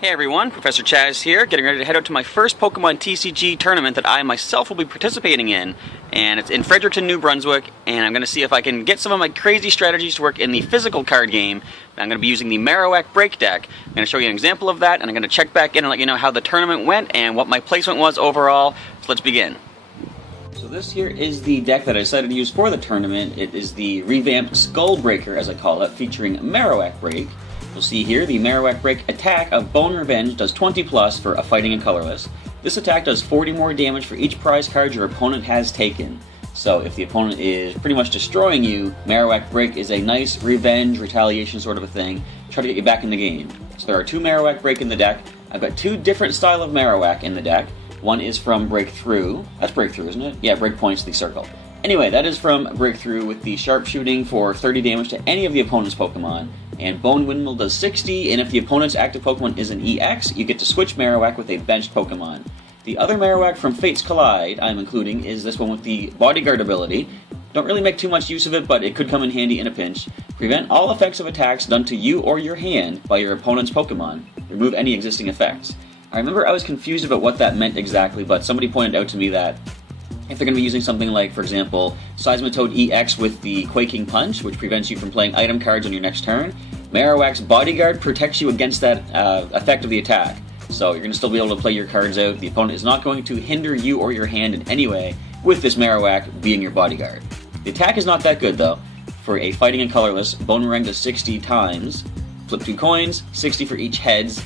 Hey everyone, Professor Chaz here, getting ready to head out to my first Pokémon TCG tournament that I myself will be participating in. And it's in Fredericton, New Brunswick, and I'm going to see if I can get some of my crazy strategies to work in the physical card game. I'm going to be using the Marowak BREAK deck. I'm going to show you an example of that, and I'm going to check back in and let you know how the tournament went and what my placement was overall. So let's begin. So this here is the deck that I decided to use for the tournament. It is the Revamped Skull Breaker, as I call it, featuring Marowak BREAK. You'll see here the Marowak BREAK attack of Bone Revenge does 20 plus for a fighting and colorless. This attack does 40 more damage for each prize card your opponent has taken. So if the opponent is pretty much destroying you, Marowak BREAK is a nice revenge, retaliation sort of a thing, try to get you back in the game. So there are two Marowak BREAK in the deck. I've got two different style of Marowak in the deck. One is from Breakthrough. That's Breakthrough, isn't it? Yeah, Breakpoint's the circle. Anyway, that is from Breakthrough with the sharpshooting for 30 damage to any of the opponent's Pokemon. And Bone Windmill does 60, and if the opponent's active Pokemon is an EX, you get to switch Marowak with a benched Pokemon. The other Marowak from Fates Collide I'm including is this one with the Bodyguard ability. Don't really make too much use of it, but it could come in handy in a pinch. Prevent all effects of attacks done to you or your hand by your opponent's Pokemon. Remove any existing effects. I remember I was confused about what that meant exactly, but somebody pointed out to me that if they're going to be using something like, for example, Seismitoad-EX with the Quaking Punch, which prevents you from playing item cards on your next turn, Marowak's Bodyguard protects you against that effect of the attack. So you're going to still be able to play your cards out. The opponent is not going to hinder you or your hand in any way with this Marowak being your bodyguard. The attack is not that good, though. For a fighting and colorless, Bone Revenge does 60 times. Flip 2 coins, 60 for each heads.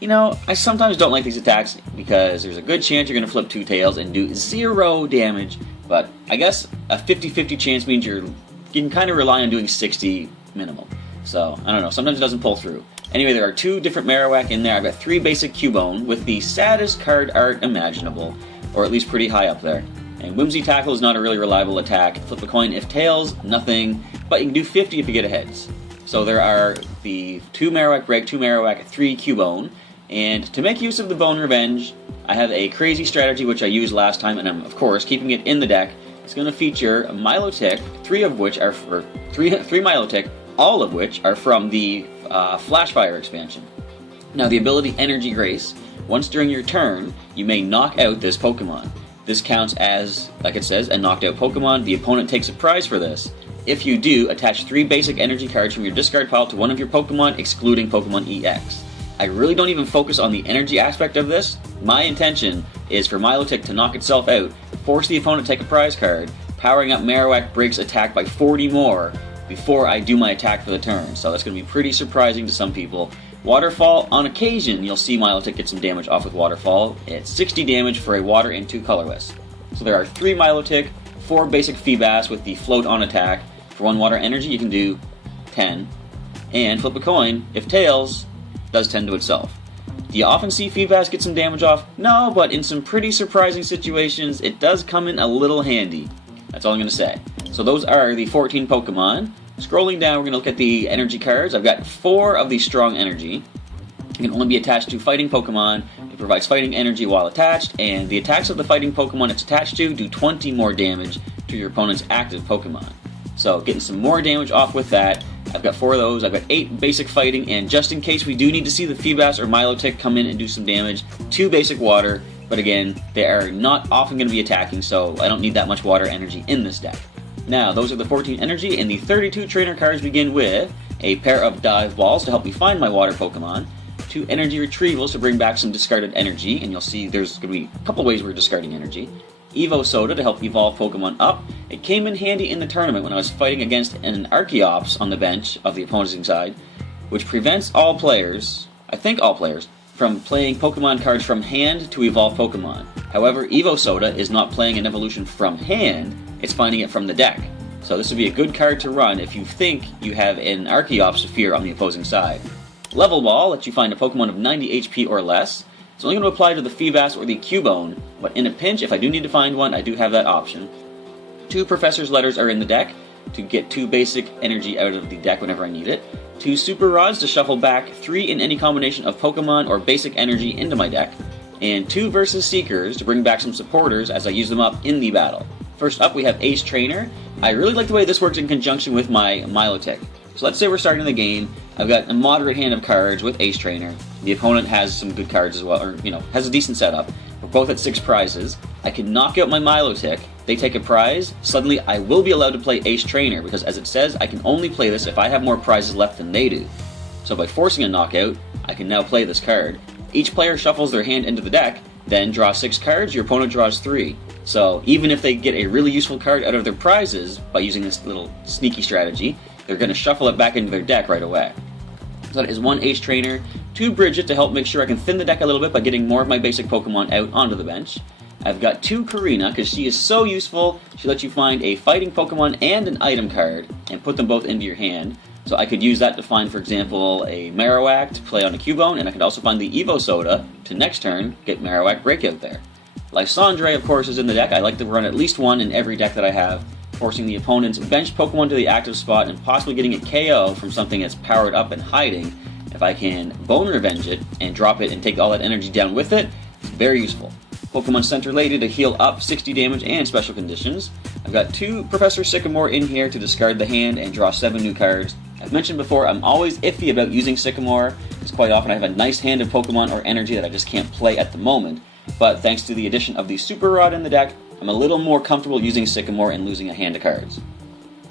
You know, I sometimes don't like these attacks because there's a good chance you're going to flip 2 tails and do 0 damage, but I guess a 50-50 chance means you can kind of rely on doing 60 minimal. So, I don't know, sometimes it doesn't pull through. Anyway, there are two different Marowak in there. I've got 3 basic Cubone with the saddest card art imaginable, or at least pretty high up there. And Whimsy Tackle is not a really reliable attack. Flip a coin if tails, nothing, but you can do 50 if you get a heads. So there are the 2 Marowak BREAK, 2 Marowak, 3 Cubone. And to make use of the Bone Revenge, I have a crazy strategy which I used last time, and I'm, of course, keeping it in the deck. It's going to feature Milotic, 3 of which are for three Milotic, all of which are from the Flashfire expansion. Now, the ability Energy Grace, once during your turn, you may knock out this Pokemon. This counts as, like it says, a knocked out Pokemon. The opponent takes a prize for this. If you do, attach 3 basic energy cards from your discard pile to one of your Pokemon, excluding Pokemon EX. I really don't even focus on the energy aspect of this. My intention is for Milotic to knock itself out, force the opponent to take a prize card, powering up Marowak BREAK's attack by 40 more before I do my attack for the turn. So that's going to be pretty surprising to some people. Waterfall, on occasion, you'll see Milotic get some damage off with Waterfall. It's 60 damage for a water and 2 colorless. So there are 3 Milotic, 4 basic Feebas with the float on attack. For 1 water energy, you can do 10. And flip a coin, if tails, does 10 to itself. Do you often see Feebas get some damage off? No, but in some pretty surprising situations, it does come in a little handy. That's all I'm going to say. So those are the 14 Pokemon. Scrolling down, we're going to look at the energy cards. I've got 4 of the Strong Energy. It can only be attached to fighting Pokemon. It provides fighting energy while attached, and the attacks of the fighting Pokemon it's attached to do 20 more damage to your opponent's active Pokemon. So getting some more damage off with that. I've got 4 of those. I've got 8 basic fighting, and just in case we do need to see the Feebas or Milotic come in and do some damage, 2 basic water. But again, they are not often going to be attacking, so I don't need that much water energy in this deck. Now, those are the 14 energy, and the 32 trainer cards begin with a pair of dive balls to help me find my water Pokemon, 2 energy retrievals to bring back some discarded energy, and you'll see there's going to be a couple ways we're discarding energy. Evo Soda to help evolve Pokemon up. It came in handy in the tournament when I was fighting against an Archeops on the bench of the opposing side, which prevents all players, I think all players, from playing Pokemon cards from hand to evolve Pokemon. However, Evo Soda is not playing an evolution from hand, it's finding it from the deck. So this would be a good card to run if you think you have an Archeops to fear on the opposing side. Level Ball lets you find a Pokemon of 90 HP or less. It's only going to apply to the Feebas or the Cubone, but in a pinch, if I do need to find one, I do have that option. 2 Professor's Letters are in the deck to get 2 basic energy out of the deck whenever I need it. 2 Super Rods to shuffle back 3 in any combination of Pokemon or basic energy into my deck. And 2 Versus Seekers to bring back some supporters as I use them up in the battle. First up, we have Ace Trainer. I really like the way this works in conjunction with my Milotic. So let's say we're starting the game. I've got a moderate hand of cards with Ace Trainer. The opponent has some good cards as well, or has a decent setup. We're both at 6 prizes. I can knock out my Milotic. They take a prize. Suddenly, I will be allowed to play Ace Trainer because, as it says, I can only play this if I have more prizes left than they do. So by forcing a knockout, I can now play this card. Each player shuffles their hand into the deck, then draw 6 cards. Your opponent draws 3. So even if they get a really useful card out of their prizes by using this little sneaky strategy, they're going to shuffle it back into their deck right away. So that is 1 Ace Trainer, 2 Bridget to help make sure I can thin the deck a little bit by getting more of my basic Pokemon out onto the bench. I've got 2 Karina because she is so useful. She lets you find a fighting Pokemon and an item card and put them both into your hand. So I could use that to find, for example, a Marowak to play on a Cubone, and I could also find the Evo Soda to next turn get Marowak Break out there. Lysandre, of course, is in the deck. I like to run at least one in every deck that I have, forcing the opponent's bench Pokemon to the active spot and possibly getting a KO from something that's powered up and hiding. If I can Bone Revenge it and drop it and take all that energy down with it, it's very useful. Pokemon Center Lady to heal up 60 damage and special conditions. I've got 2 Professor Sycamore in here to discard the hand and draw 7 new cards. I've mentioned before, I'm always iffy about using Sycamore, because quite often I have a nice hand of Pokemon or energy that I just can't play at the moment. But thanks to the addition of the Super Rod in the deck, I'm a little more comfortable using Sycamore and losing a hand of cards.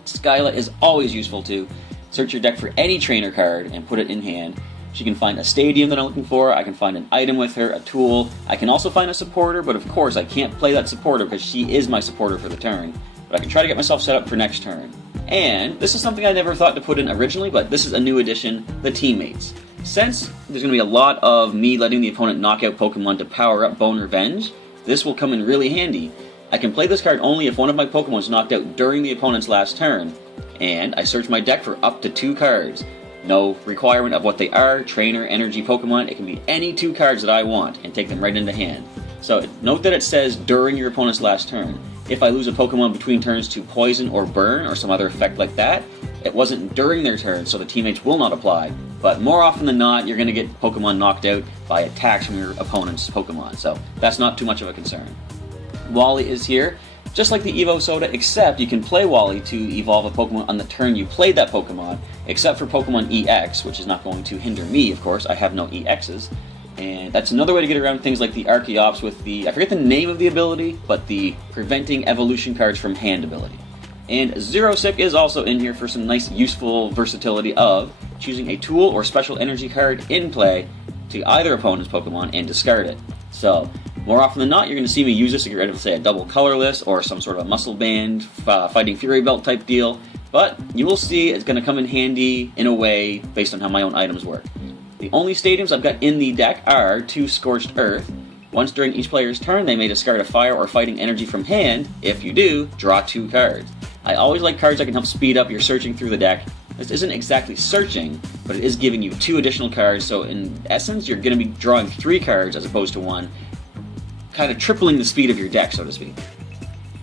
Skyla is always useful too. Search your deck for any trainer card and put it in hand. She can find a stadium that I'm looking for, I can find an item with her, a tool. I can also find a supporter, but of course I can't play that supporter because she is my supporter for the turn. But I can try to get myself set up for next turn. And this is something I never thought to put in originally, but this is a new addition, the Teammates. Since there's going to be a lot of me letting the opponent knock out Pokemon to power up Bone Revenge, this will come in really handy. I can play this card only if one of my Pokemon is knocked out during the opponent's last turn, and I search my deck for up to 2 cards. No requirement of what they are, trainer, energy, Pokemon. It can be any 2 cards that I want and take them right into hand. So note that it says during your opponent's last turn. If I lose a Pokemon between turns to poison or burn or some other effect like that, it wasn't during their turn, so the Teammates will not apply. But more often than not, you're going to get Pokemon knocked out by attacks from your opponent's Pokemon, so that's not too much of a concern. Wally is here, just like the Evo Soda, except you can play Wally to evolve a Pokemon on the turn you played that Pokemon, except for Pokemon EX, which is not going to hinder me, of course. I have no EXs. And that's another way to get around things like the Archeops with the, I forget the name of the ability, but the preventing evolution cards from hand ability. And Xerosic is also in here for some nice useful versatility of choosing a tool or special energy card in play to either opponent's Pokemon and discard it. So, more often than not, you're going to see me use this to get rid of, say, a double colorless or some sort of a muscle band, fighting Fury Belt type deal. But you will see it's going to come in handy in a way based on how my own items work. The only stadiums I've got in the deck are 2 Scorched Earth. Once during each player's turn, they may discard a fire or fighting energy from hand. If you do, draw 2 cards. I always like cards that can help speed up your searching through the deck. This isn't exactly searching, but it is giving you 2 additional cards, so in essence, you're going to be drawing 3 cards as opposed to 1, kind of tripling the speed of your deck, so to speak.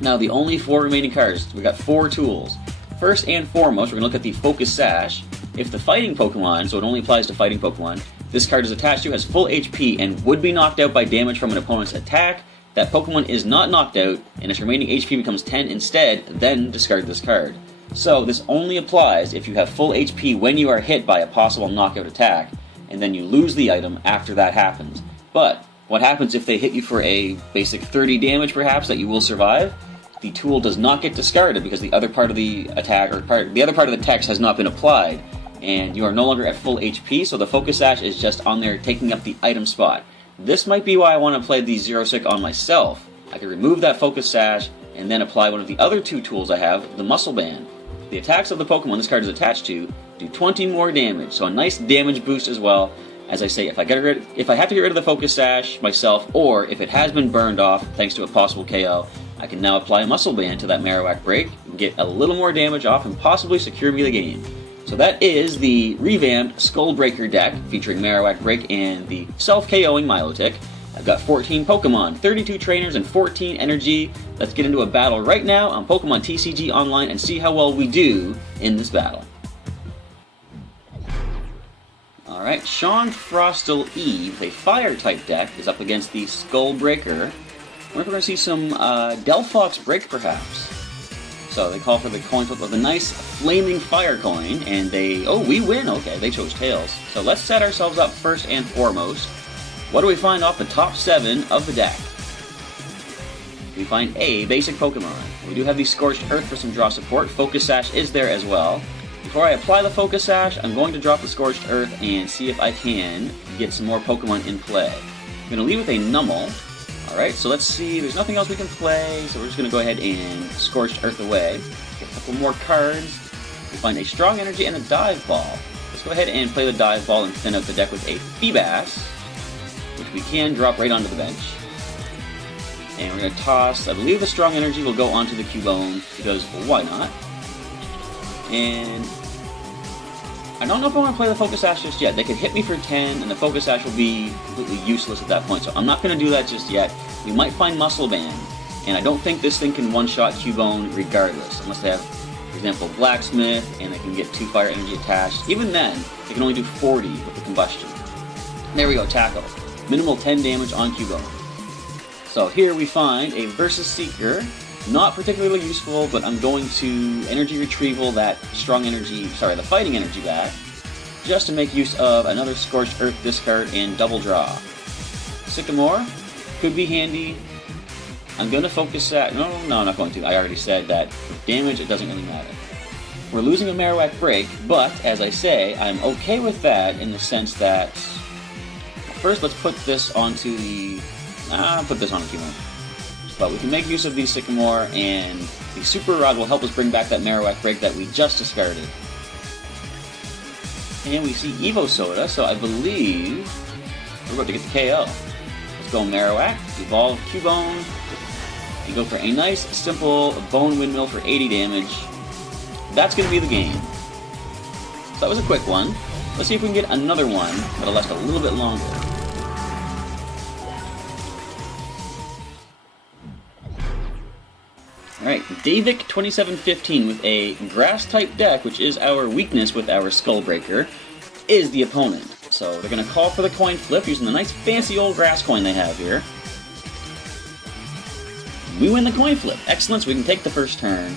Now, the only 4 remaining cards, we've got 4 tools. First and foremost, we're going to look at the Focus Sash. If the fighting Pokemon, so it only applies to fighting Pokemon, this card is attached to has full HP and would be knocked out by damage from an opponent's attack, that Pokemon is not knocked out and its remaining HP becomes 10 instead, then discard this card. So this only applies if you have full HP when you are hit by a possible knockout attack, and then you lose the item after that happens. But what happens if they hit you for a basic 30 damage perhaps that you will survive? The tool does not get discarded because the other part of the attack or the other part of the text has not been applied, and you are no longer at full HP, so the Focus Sash is just on there taking up the item spot. This might be why I want to play the Xerosic on myself. I can remove that Focus Sash and then apply one of the other 2 tools I have, the Muscle Band. The attacks of the Pokemon this card is attached to do 20 more damage, so a nice damage boost as well. As I say, if I have to get rid of the Focus Sash myself, or if it has been burned off thanks to a possible KO, I can now apply a Muscle Band to that Marowak Break, get a little more damage off, and possibly secure me the game. So that is the revamped Skull Breaker deck featuring Marowak Break and the self-KOing Milotic. I've got 14 Pokemon, 32 trainers, and 14 energy. Let's get into a battle right now on Pokemon TCG Online and see how well we do in this battle. Alright, Sean Frostal-E with a Fire-type deck is up against the Skull Breaker. I wonder if we're going to see some Delphox Break, perhaps. So they call for the coin flip of the nice flaming fire coin, and we win. Okay, they chose tails. So let's set ourselves up first and foremost. What do we find off the top 7 of the deck? We find a basic Pokemon. We do have the Scorched Earth for some draw support. Focus Sash is there as well. Before I apply the Focus Sash, I'm going to drop the Scorched Earth and see if I can get some more Pokemon in play. I'm going to lead with a Numel. Alright, so let's see, there's nothing else we can play, so we're just going to go ahead and Scorched Earth away. Get a couple more cards. We find a Strong Energy and a Dive Ball. Let's go ahead and play the Dive Ball and thin out the deck with a Feebas, which we can drop right onto the bench. And we're going to toss, I believe the Strong Energy will go onto the Cubone, because why not? And I don't know if I want to play the Focus Sash just yet. They could hit me for 10, and the Focus Sash will be completely useless at that point, so I'm not going to do that just yet. We might find Muscle Band, and I don't think this thing can one-shot Cubone regardless, unless they have, for example, Blacksmith, and they can get 2 Fire Energy attached. Even then, they can only do 40 with the Combustion. There we go, Tackle. Minimal 10 damage on Cubone. So here we find a Versus Seeker. Not particularly useful, but I'm going to Energy Retrieval that the Fighting Energy back, just to make use of another Scorched Earth discard and double draw. Sycamore could be handy. I'm going to focus that. No, I'm not going to. I already said that for damage, it doesn't really matter. We're losing a Marowak Break, but as I say, I'm okay with that in the sense that first let's put this onto the. Put this on a Cubone. But we can make use of the Sycamore, and the Super Rod will help us bring back that Marowak Break that we just discarded. And we see Evo Soda, so I believe we're about to get the KO. Let's go Marowak, evolve Cubone, and go for a nice, simple Bone Windmill for 80 damage. That's going to be the game. So that was a quick one. Let's see if we can get another one that'll last a little bit longer. Alright, Davik 2715 with a Grass-type deck, which is our weakness with our Skullbreaker, is the opponent. So they're going to call for the coin flip using the nice fancy old grass coin they have here. We win the coin flip. Excellent, so we can take the first turn.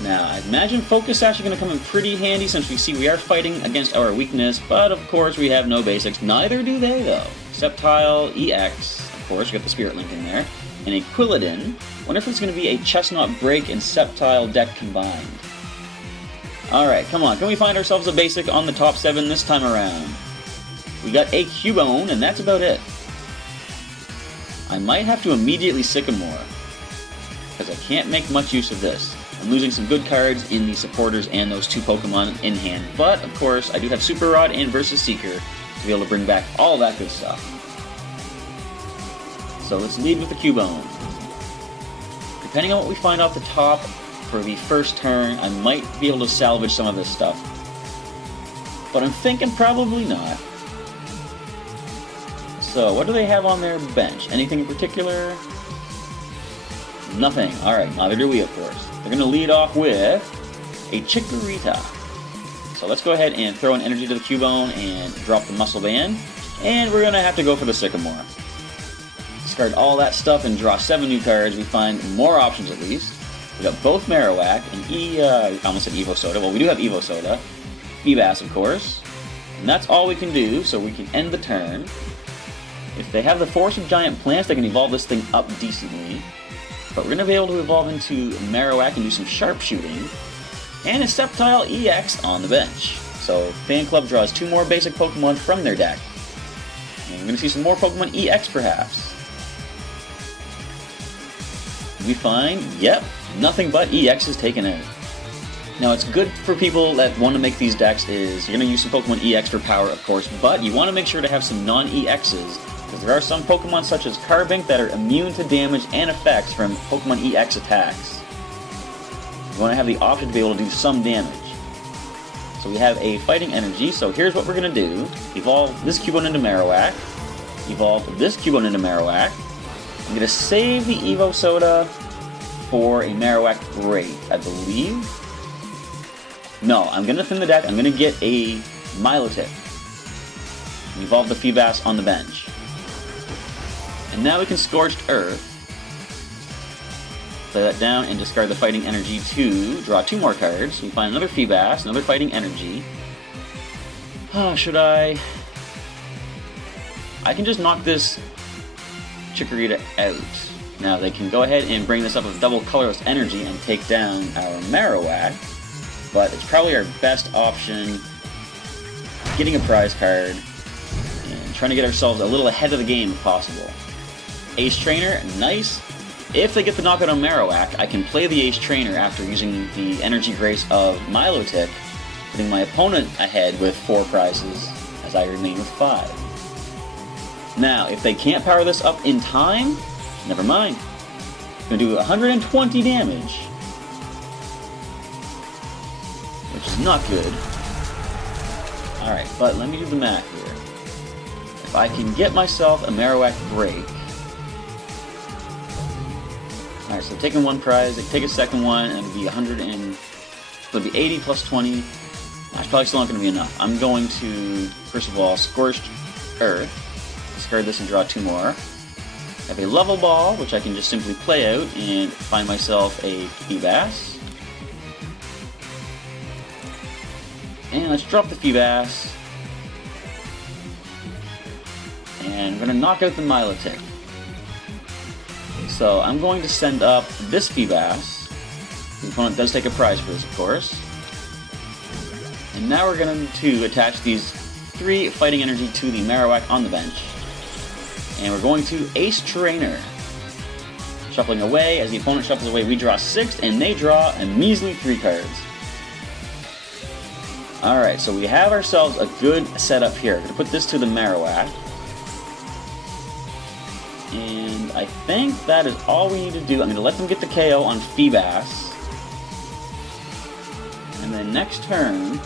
Now, I imagine Focus Sash is going to come in pretty handy since we see we are fighting against our weakness, but of course we have no basics. Neither do they, though. Sceptile-EX, of course, we got the Spirit Link in there, and a Quilladin. Wonder if it's going to be a Chestnut Break and Sceptile deck combined. Alright, come on. Can we find ourselves a basic on the top 7 this time around? We got a Cubone, and that's about it. I might have to immediately Sycamore, because I can't make much use of this. I'm losing some good cards in the supporters and those 2 Pokemon in hand, but of course I do have Super Rod and Versus Seeker to be able to bring back all that good stuff. So let's lead with the Cubone. Depending on what we find off the top for the first turn, I might be able to salvage some of this stuff. But I'm thinking probably not. So, what do they have on their bench? Anything in particular? Nothing. Alright, neither do we, of course. They're going to lead off with a Chikorita. So let's go ahead and throw an energy to the Cubone and drop the Muscle Band. And we're going to have to go for the Sycamore. Discard all that stuff and draw 7 new cards. We find more options at least. We got both Marowak and I almost said Evo Soda. Well, we do have Evo Soda. Feebas, of course. And that's all we can do, so we can end the turn. If they have the Force of Giant Plants, they can evolve this thing up decently. But we're going to be able to evolve into Marowak and do some sharpshooting. And a Sceptile-EX on the bench. So Fan Club draws 2 more basic Pokemon from their deck. And we're going to see some more Pokemon EX perhaps. We find, yep, nothing but EX is taken out. Now it's good for people that want to make these decks is, you're going to use some Pokemon EX for power, of course, but you want to make sure to have some non-EXs, because there are some Pokemon such as Carbink that are immune to damage and effects from Pokemon EX attacks. You want to have the option to be able to do some damage. So we have a Fighting Energy, so here's what we're going to do. Evolve this Cubone into Marowak, evolve this Cubone into Marowak. I'm going to save the Evo Soda for a Marowak Break, I believe. No, I'm going to thin the deck. I'm going to get a Milotic. Evolve the Feebas on the bench. And now we can Scorched Earth. Play that down and discard the fighting energy to draw 2 more cards. We find another Feebas, another fighting energy. Should I? I can just knock this Chikorita out. Now they can go ahead and bring this up with double colorless energy and take down our Marowak, but it's probably our best option getting a prize card and trying to get ourselves a little ahead of the game if possible. Ace Trainer, nice. If they get the knockout on Marowak, I can play the Ace Trainer after using the Energy Grace of Milotic, putting my opponent ahead with 4 prizes as I remain with 5. Now, if they can't power this up in time, never mind. I'm going to do 120 damage, which is not good. Alright, but let me do the math here. If I can get myself a Marowak Break. Alright, so taking 1 prize, I take a second one, and it'll be 80 plus 20. That's probably still not going to be enough. I'm going to, first of all, Scorched Earth. Discard this and draw 2 more. I have a Level Ball, which I can just simply play out and find myself a Feebas. And let's drop the Feebas. And we're going to knock out the Milotic. So I'm going to send up this Feebas. The opponent does take a prize for this, of course. And now we're going to attach these 3 fighting energy to the Marowak on the bench. And we're going to Ace Trainer. Shuffling away. As the opponent shuffles away, we draw 6, and they draw a measly 3 cards. Alright, so we have ourselves a good setup here. I'm going to put this to the Marowak. And I think that is all we need to do. I'm going to let them get the KO on Feebas. And then next turn,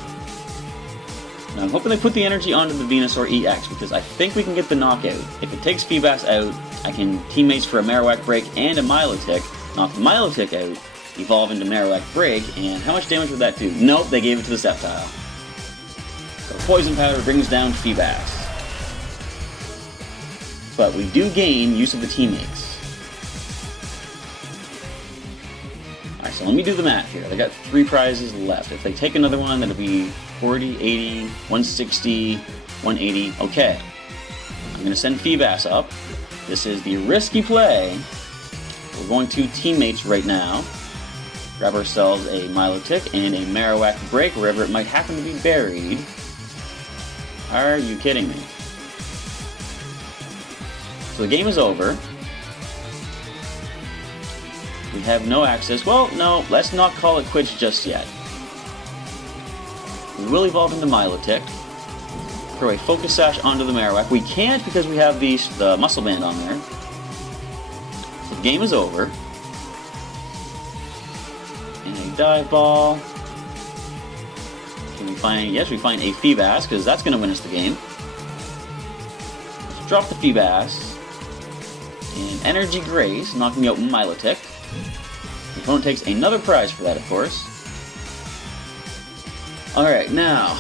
now I'm hoping they put the energy onto the Venusaur EX because I think we can get the knockout. If it takes Feebas out, I can teammates for a Marowak Break and a Milotic, knock the Milotic out, evolve into Marowak Break, and how much damage would that do? Nope, they gave it to the Sceptile. So Poison Powder brings down Feebas. But we do gain use of the teammates. Alright, so let me do the math here. They got 3 prizes left. If they take another one, that'll be 40, 80, 160, 180. Okay. I'm going to send Feebas up. This is the risky play. We're going to teammates right now. Grab ourselves a Milotic and a Marowak Break wherever it might happen to be buried. Are you kidding me? So the game is over. We have no access. Well, no, let's not call it quits just yet. We will evolve into Milotic. Throw a Focus Sash onto the Marowak. We can't because we have the Muscle Band on there. So the game is over. And a Dive Ball. Can we find... Yes, we find a Feebas, because that's going to win us the game. Let's drop the Feebas. And Energy Grace, knocking out Milotic. The opponent takes another prize for that, of course. Alright, now,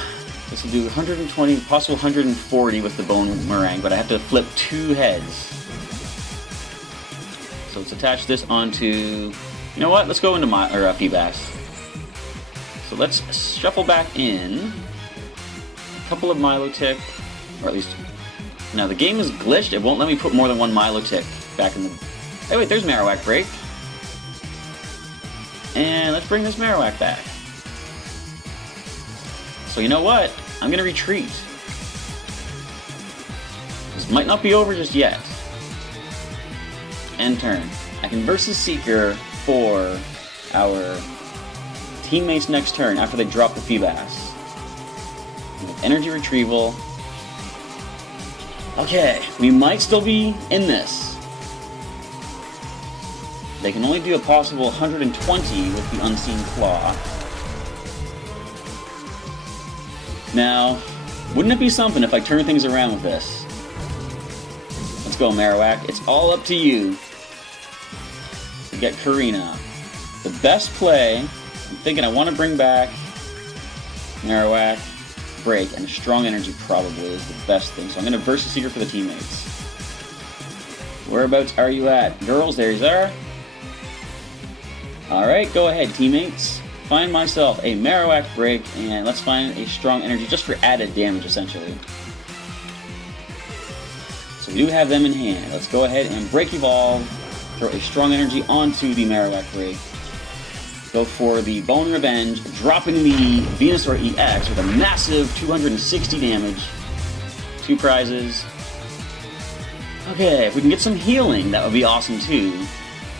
this will do 120, possible 140 with the Bone Meringue, but I have to flip 2 heads. So let's attach this onto... You know what? Let's go into Feebas. So let's shuffle back in a couple of Milotic, or at least... Now, the game is glitched. It won't let me put more than 1 Milotic back in the... Hey, wait, there's Marowak Break. And let's bring this Marowak back. So you know what? I'm going to retreat. This might not be over just yet. End turn. I can Versus Seeker for our teammates next turn after they drop the Feebas. Energy Retrieval. Okay, we might still be in this. They can only do a possible 120 with the Unseen Claw. Now, wouldn't it be something if I turn things around with this? Let's go, Marowak. It's all up to you to get Karina. The best play, I'm thinking I want to bring back Marowak Break, and a Strong Energy probably is the best thing. So I'm going to Versus Seeker for the teammates. Whereabouts are you at? Girls, there you are. Alright, go ahead, teammates. Find myself a Marowak Break, and let's find a strong energy just for added damage, essentially. So we do have them in hand. Let's go ahead and Break Evolve, throw a strong energy onto the Marowak Break. Go for the Bone Revenge, dropping the Venusaur EX with a massive 260 damage. 2 prizes. Okay, if we can get some healing, that would be awesome too.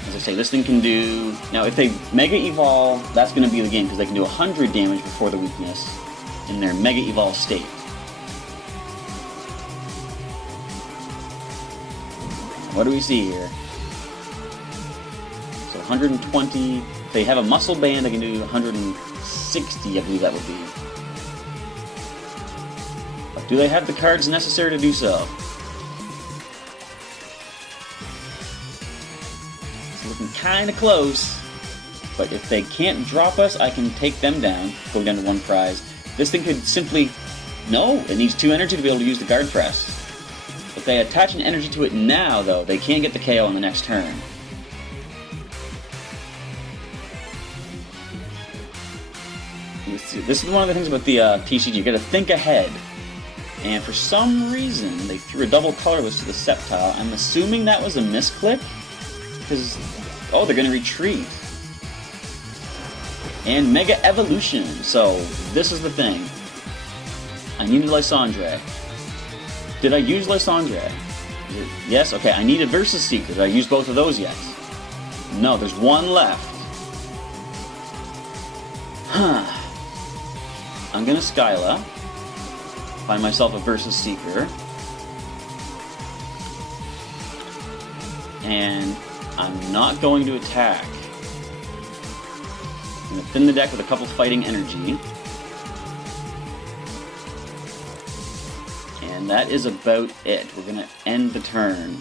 As I say, this thing can do... Now, if they Mega Evolve, that's going to be the game, because they can do 100 damage before the weakness in their Mega Evolve state. What do we see here? So 120... If they have a Muscle Band, they can do 160, I believe that would be. But do they have the cards necessary to do so? Looking kind of close, but if they can't drop us, I can take them down, go down to 1 prize. This thing could simply... No, it needs 2 energy to be able to use the guard press. If they attach an energy to it now, though, they can get the KO on the next turn. This is one of the things about the TCG. You gotta think ahead. And for some reason, they threw a double colorless to the Sceptile. I'm assuming that was a misclick. Because, oh, they're going to retreat. And Mega Evolution. So, this is the thing. I needed Lysandre. Did I use Lysandre? Yes? Okay, I needed Versus Seeker. Did I use both of those yet? No, there's 1 left. Huh. I'm going to Skyla. Find myself a Versus Seeker. And... I'm not going to attack. I'm going to thin the deck with a couple fighting energy. And that is about it. We're going to end the turn.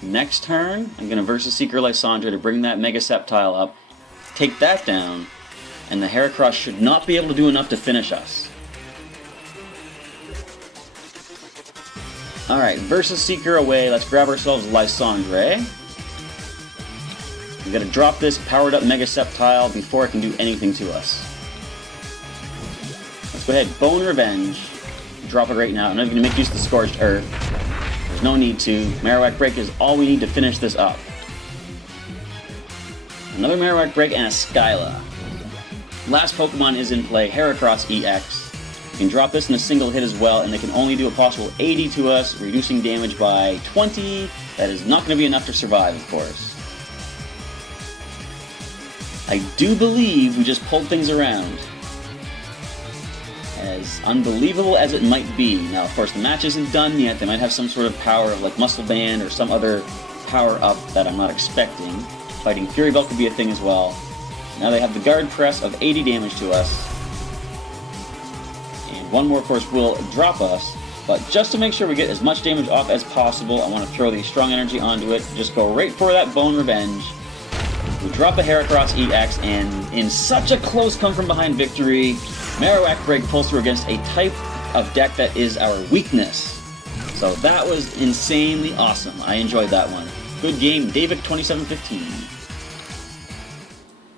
Next turn, I'm going to Versus Seeker Lysandre to bring that Mega Sceptile up, take that down, and the Heracross should not be able to do enough to finish us. Alright, Versus Seeker away. Let's grab ourselves Lysandre. We gotta drop this powered up Mega Sceptile before it can do anything to us. Let's go ahead, Bone Revenge. Drop it right now. I'm not even gonna make use of the Scorched Earth. There's no need to. Marowak Break is all we need to finish this up. Another Marowak Break and a Skyla. Last Pokemon is in play, Heracross EX. You can drop this in a single hit as well, and they can only do a possible 80 to us, reducing damage by 20. That is not going to be enough to survive, of course. I do believe we just pulled things around. As unbelievable as it might be. Now, of course, the match isn't done yet. They might have some sort of power of, like, Muscle Band or some other power-up that I'm not expecting. Fighting Fury Belt could be a thing as well. Now they have the Guard Press of 80 damage to us. And one more, of course, will drop us. But just to make sure we get as much damage off as possible, I want to throw the Strong Energy onto it. Just go right for that Bone Revenge. We drop the Heracross EX, and in such a close come-from-behind victory, Marowak Break pulls through against a type of deck that is our weakness. So that was insanely awesome. I enjoyed that one. Good game, David2715.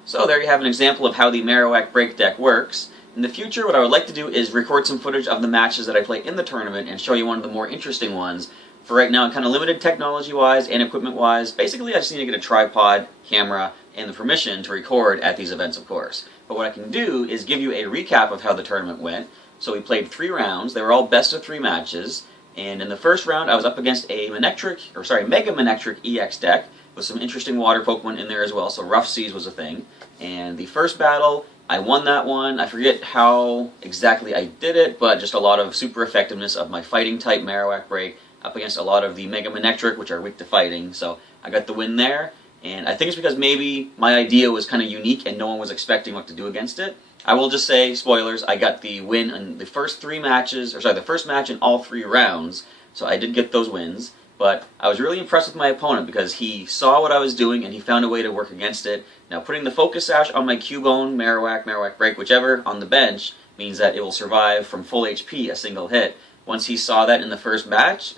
So there you have an example of how the Marowak Break deck works. In the future, what I would like to do is record some footage of the matches that I play in the tournament and show you one of the more interesting ones. For right now, I'm kind of limited technology-wise and equipment-wise. Basically, I just need to get a tripod, camera, and the permission to record at these events, of course. But what I can do is give you a recap of how the tournament went. So we played 3 rounds. They were all best-of-3 matches. And in the first round, I was up against a Mega Manectric EX deck with some interesting water Pokemon in there as well. So Rough Seas was a thing. And the first battle, I won that one. I forget how exactly I did it, but just a lot of super effectiveness of my fighting type Marowak Break up against a lot of the Mega Manectric, which are weak to fighting. So I got the win there. And I think it's because maybe my idea was kind of unique and no one was expecting what to do against it. I will just say, spoilers, I got the win in the first 3 matches, the first match in all 3 rounds. So I did get those wins. But I was really impressed with my opponent because he saw what I was doing and he found a way to work against it. Now, putting the Focus Sash on my Cubone, Marowak Break, whichever, on the bench means that it will survive from full HP a single hit. Once he saw that in the first match,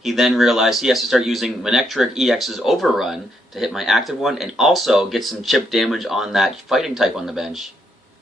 he then realized he has to start using Milotic-EX's Overrun to hit my active one and also get some chip damage on that fighting type on the bench,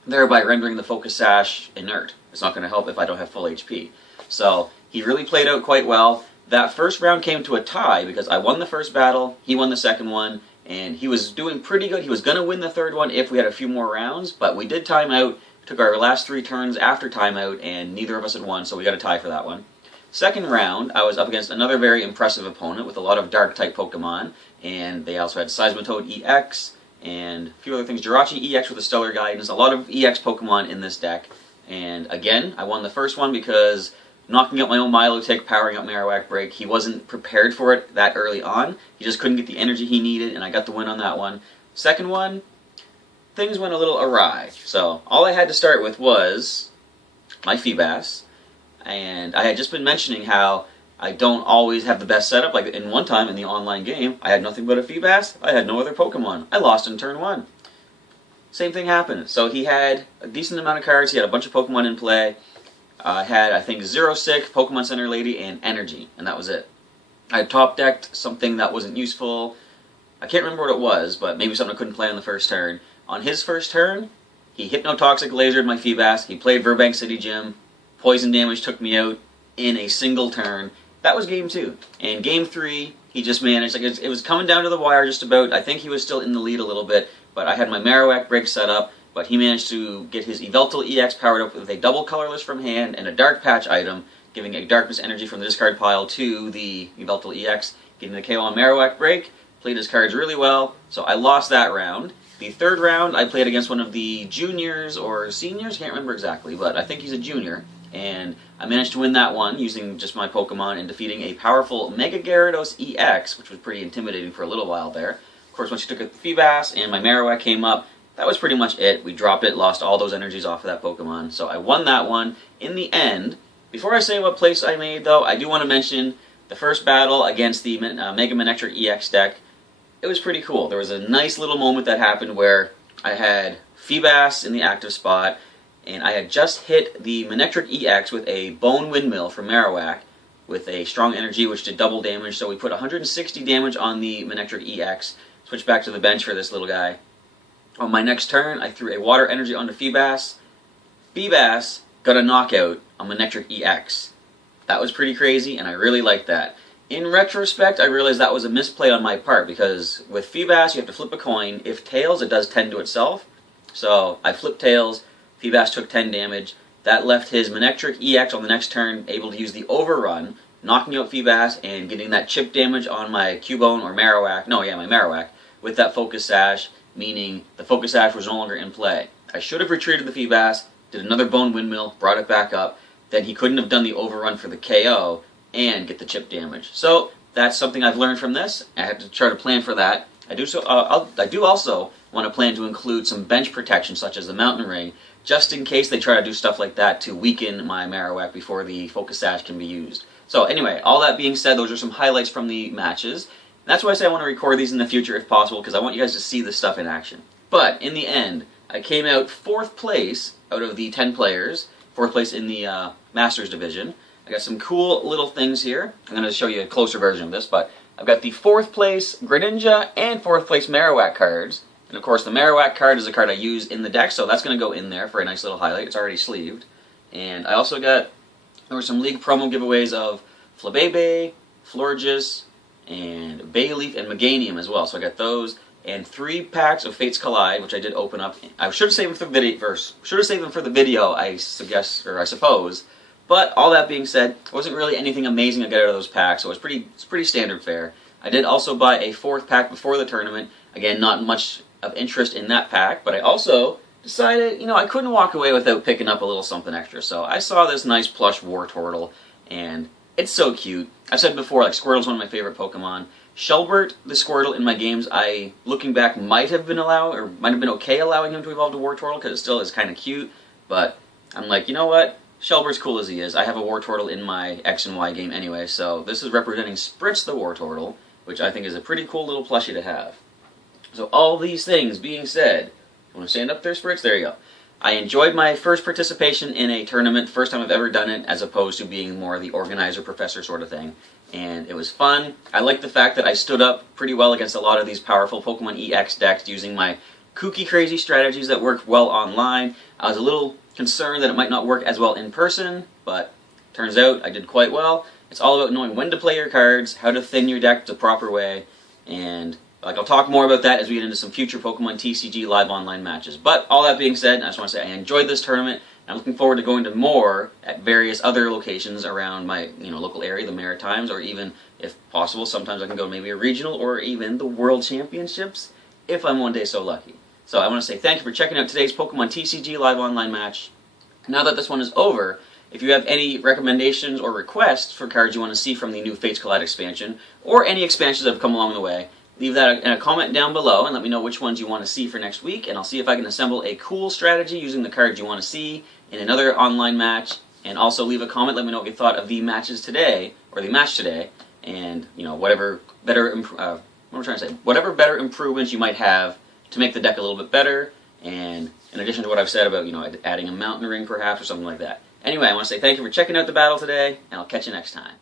thereby rendering the Focus Sash inert. It's not going to help if I don't have full HP. So he really played out quite well. That first round came to a tie because I won the first battle, he won the second one, and he was doing pretty good. He was going to win the third one if we had a few more rounds, but we did time out, took our last 3 turns after timeout, and neither of us had won, so we got a tie for that one. Second round, I was up against another very impressive opponent with a lot of Dark-type Pokemon, and they also had Seismitoad-EX, and a few other things. Jirachi-EX with a Stellar Guidance, a lot of EX Pokemon in this deck. And again, I won the first one because knocking out my own Milotic, powering up Marowak BREAK, he wasn't prepared for it that early on. He just couldn't get the energy he needed, and I got the win on that one. Second one, things went a little awry. So all I had to start with was my Feebas, and I had just been mentioning how I don't always have the best setup. Like in one time in the online game, I had nothing but a Feebas. I had no other Pokemon. I lost in turn 1. Same thing happened. So he had a decent amount of cards. He had a bunch of Pokemon in play. I had, I think, Xerosic, Pokemon Center Lady, and Energy, and that was it. I had top-decked something that wasn't useful. I can't remember what it was, but maybe something I couldn't play on the first turn. On his first turn, he Hypnotoxic Lasered my Feebas. He played Verbank City Gym. Poison damage took me out in a single turn. That was game 2. And game 3, he just managed, like it was coming down to the wire just about. I think he was still in the lead a little bit, but I had my Marowak BREAK set up, but he managed to get his Yveltal-EX powered up with a double colorless from hand and a Dark Patch item, giving a Darkness energy from the discard pile to the Yveltal-EX, getting the KO on Marowak BREAK. Played his cards really well, so I lost that round. The third round, I played against one of the juniors or seniors, can't remember exactly, but I think he's a junior. And I managed to win that one using just my Pokemon and defeating a powerful Mega Gyarados-EX, which was pretty intimidating for a little while there. Of course, once you took a Feebas and my Marowak came up, that was pretty much it. We dropped it, lost all those energies off of that Pokemon. So I won that one in the end. Before I say what place I made, though, I do want to mention the first battle against the Mega Milotic-EX deck. It was pretty cool. There was a nice little moment that happened where I had Feebas in the active spot, and I had just hit the Milotic-EX with a Bone Windmill from Marowak with a strong energy which did double damage, so we put 160 damage on the Milotic-EX, switched back to the bench for this little guy. On my next turn, I threw a Water Energy onto Feebas. Feebas got a knockout on Milotic-EX. That was pretty crazy, and I really liked that. In retrospect, I realized that was a misplay on my part, because with Feebas, you have to flip a coin. If tails, it does 10 to itself. So I flipped tails, Feebas took 10 damage. That left his Milotic-EX on the next turn able to use the Overrun, knocking out Feebas and getting that chip damage on my Cubone or Marowak, no, yeah, my Marowak, with that Focus Sash, meaning the Focus Sash was no longer in play. I should have retreated the Feebas, did another Bone Windmill, brought it back up, then he couldn't have done the Overrun for the KO and get the chip damage. So that's something I've learned from this. I have to try to plan for that. I do also want to plan to include some bench protection, such as the Mountain Ring, just in case they try to do stuff like that to weaken my Marowak before the Focus Sash can be used. So anyway, all that being said, those are some highlights from the matches. And that's why I say I want to record these in the future if possible, because I want you guys to see this stuff in action. But in the end, I came out 4th place out of the 10 players, 4th place in the Masters Division. I got some cool little things here. I'm going to show you a closer version of this, but I've got the 4th place Greninja and 4th place Marowak cards. And of course the Marowak card is a card I use in the deck, so that's going to go in there for a nice little highlight. It's already sleeved. And I also got, there were some league promo giveaways of Flabébé, Florges, and Bayleaf and Meganium as well. So I got those, and 3 packs of Fates Collide, which I did open up. I should have saved them for the video, I suppose. But all that being said, it wasn't really anything amazing I got out of those packs, so it's pretty standard fare. I did also buy a 4th pack before the tournament. Again, not much of interest in that pack, but I also decided, you know, I couldn't walk away without picking up a little something extra. So I saw this nice plush Wartortle, and it's so cute. I've said before, like, Squirtle's one of my favorite Pokemon. Shelbert, the Squirtle in my games, I, looking back, might have been okay allowing him to evolve to Wartortle, because it still is kind of cute, but I'm like, you know what? Shelbert's cool as he is. I have a Wartortle in my X and Y game anyway, so this is representing Spritz the Wartortle, which I think is a pretty cool little plushie to have. So all these things being said, you want to stand up there, Spritz? There you go. I enjoyed my first participation in a tournament, first time I've ever done it, as opposed to being more the organizer professor sort of thing. And it was fun. I liked the fact that I stood up pretty well against a lot of these powerful Pokemon EX decks using my kooky crazy strategies that worked well online. I was a little concerned that it might not work as well in person, but turns out I did quite well. It's all about knowing when to play your cards, how to thin your deck the proper way, and I'll talk more about that as we get into some future Pokemon TCG live online matches. But all that being said, I just want to say I enjoyed this tournament. I'm looking forward to going to more at various other locations around my local area, the Maritimes, or even, if possible, sometimes I can go to maybe a regional or even the World Championships, if I'm one day so lucky. So I want to say thank you for checking out today's Pokemon TCG live online match. Now that this one is over, if you have any recommendations or requests for cards you want to see from the new Fates Collide expansion, or any expansions that have come along the way, leave that in a comment down below and let me know which ones you want to see for next week, and I'll see if I can assemble a cool strategy using the cards you want to see in another online match. And also leave a comment, let me know what you thought of the matches today, or the match today, and whatever better whatever better improvements you might have to make the deck a little bit better, and in addition to what I've said about adding a mountain ring perhaps or something like that. Anyway, I want to say thank you for checking out the battle today, and I'll catch you next time.